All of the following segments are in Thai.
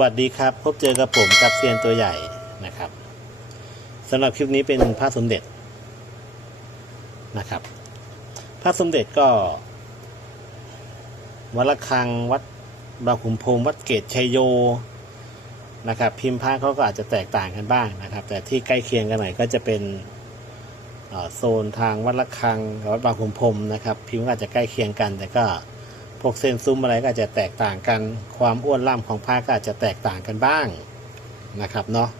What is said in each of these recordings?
วัสดีครับ พบเจอกับผมกับเซียนตัวใหญ่นะครับสำหรับคลิปนี้เป็นพระสมเด็จนะครับพระสมเด็จก็ วัดระฆังวัดบางขุนพรหมวัดเกตชัยโยนะครับ พิมพ์พระเขาก็อาจจะแตกต่างกันบ้างนะครับ แต่ที่ใกล้เคียงกันหน่อยก็จะเป็นโซนทางวัดระฆังกับวัดบางขุนพรมนะครับ พิมพ์อาจจะใกล้เคียงกัน แต่ก็ วกเส้นซุ้มอะไรก็อาจจะแตกต่างกัน ความอ้วนล่ำของผ้าก็อาจจะแตกต่างกันบ้างนะครับเนาะ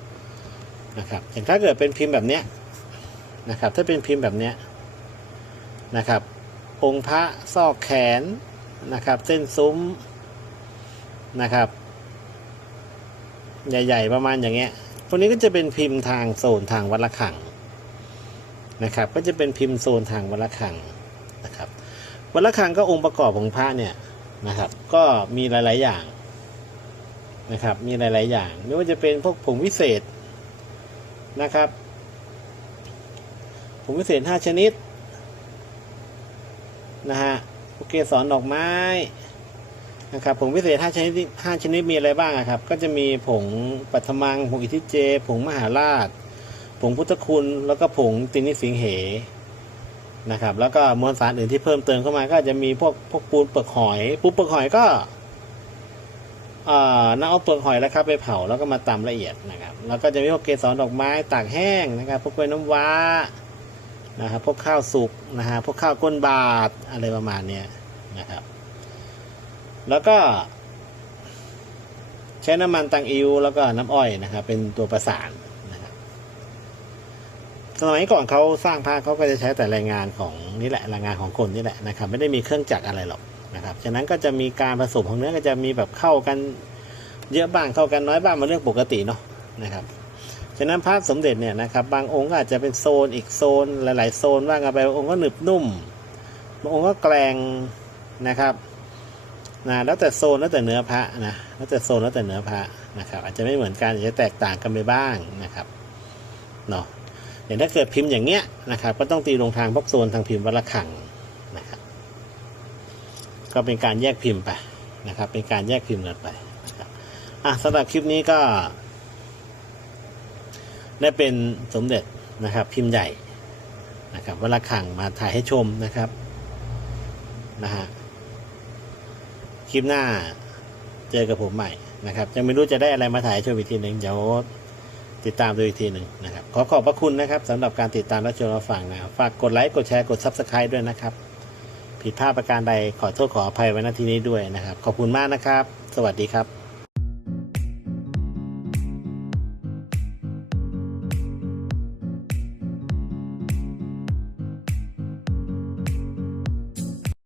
นะครับอย่างถ้าเกิดเป็นพิมพ์แบบเนี้ยนะครับ ถ้าเป็นพิมพ์แบบเนี้ยนะครับ องค์พระซอกแขนนะครับ เส้นซุ้มนะครับ ใหญ่ ๆ ประมาณอย่างเงี้ยพวกนี้ก็จะเป็นพิมพ์ทางโซนทางวัดระฆังนะครับ ก็จะเป็นพิมพ์โซนทางวัดระฆังนะ วัดระฆังก็องค์ประกอบของพระเนี่ยนะครับ ก็มีหลาย ๆ อย่างนะครับ มีหลาย ๆ อย่าง ไม่ว่าจะเป็นพวกผงวิเศษนะครับผงวิเศษห้าชนิดนะฮะพวกเกสรดอกไม้นะครับผงวิเศษห้าชนิดห้าชนิดมีอะไรบ้างครับ ก็จะมีผงปัทมัง ผงอิทิเจ ผงมหาราช ผงพุทธคุณ แล้วก็ผงตินิสิงเห นะครับแล้วก็มวลสารอื่นที่เพิ่มเติมเข้ามาก็จะมีพวกพวกปูนเปลือกหอย ปูนเปลือกหอยก็อ่านำเอาเปลือกหอยแล้วครับไปเผาแล้วก็มาตำละเอียดนะครับแล้วก็จะมีพวกเกสรดอกไม้ตากแห้งนะครับ พวกกล้วยน้ำว้านะครับพวกข้าวสุกนะฮะพวกข้าวก้นบาทอะไรประมาณเนี้ยนะครับ แล้วก็ ใช้น้ำมันตังอิวแล้วก็น้ำอ้อยนะครับ เป็นตัวประสาน สมัยก่อนเขาสร้างพระเขาก็จะใช้แต่แรงงานของนี่แหละแรงงานของคนนี่แหละนะครับ ไม่ได้มีเครื่องจักรอะไรหรอกนะครับฉะนั้นก็จะมีการผสมของเนื้อก็จะมีแบบเข้ากันเยอะบ้างเข้ากันน้อยบ้างมันเรื่องปกติเนาะนะครับฉะนั้นพระสมเด็จเนี่ยนะครับบางองค์อาจจะเป็นโซนอีกโซนหลาย ๆ โซนว่ากันไปบางองค์ก็หนึบนุ่มบางองค์ก็แกลงนะครับนะแล้วแต่โซนแล้วแต่เนื้อพระนะแล้วแต่โซนแล้วแต่เนื้อพระนะครับ อาจจะไม่เหมือนกันอาจจะแตกต่างกันไปบ้างนะครับเนาะ อย่างถ้าเกิดพิมพ์อย่างเงี้ยนะครับ ก็ต้องตีลงทางพวกโซนทางพิมพ์วัดระฆังนะครับ ก็เป็นการแยกพิมพ์ไปนะครับ เป็นการแยกพิมพ์กันไปนะครับอะสำหรับคลิปนี้ก็ ได้เป็นสมเด็จนะครับ พิมพ์ใหญ่นะครับวัดระฆังมาถ่ายให้ชมนะครับนะฮะคลิปหน้าเจอกับผมใหม่นะครับยังไม่รู้จะได้อะไรมาถ่ายชมอีกทีหนึ่งเดี๋ยว ติดตามดูอีกทีหนึ่งนะครับ ขอขอบพระคุณนะครับสำหรับการติดตามและชมรับฟังนะฝากกดไลค์กดแชร์กด Subscribe ด้วยนะครับ ผิดพลาดประการใดขอโทษขออภัยไว้ณที่นี้ด้วยนะครับ ขอบคุณมากนะครับ สวัสดีครับ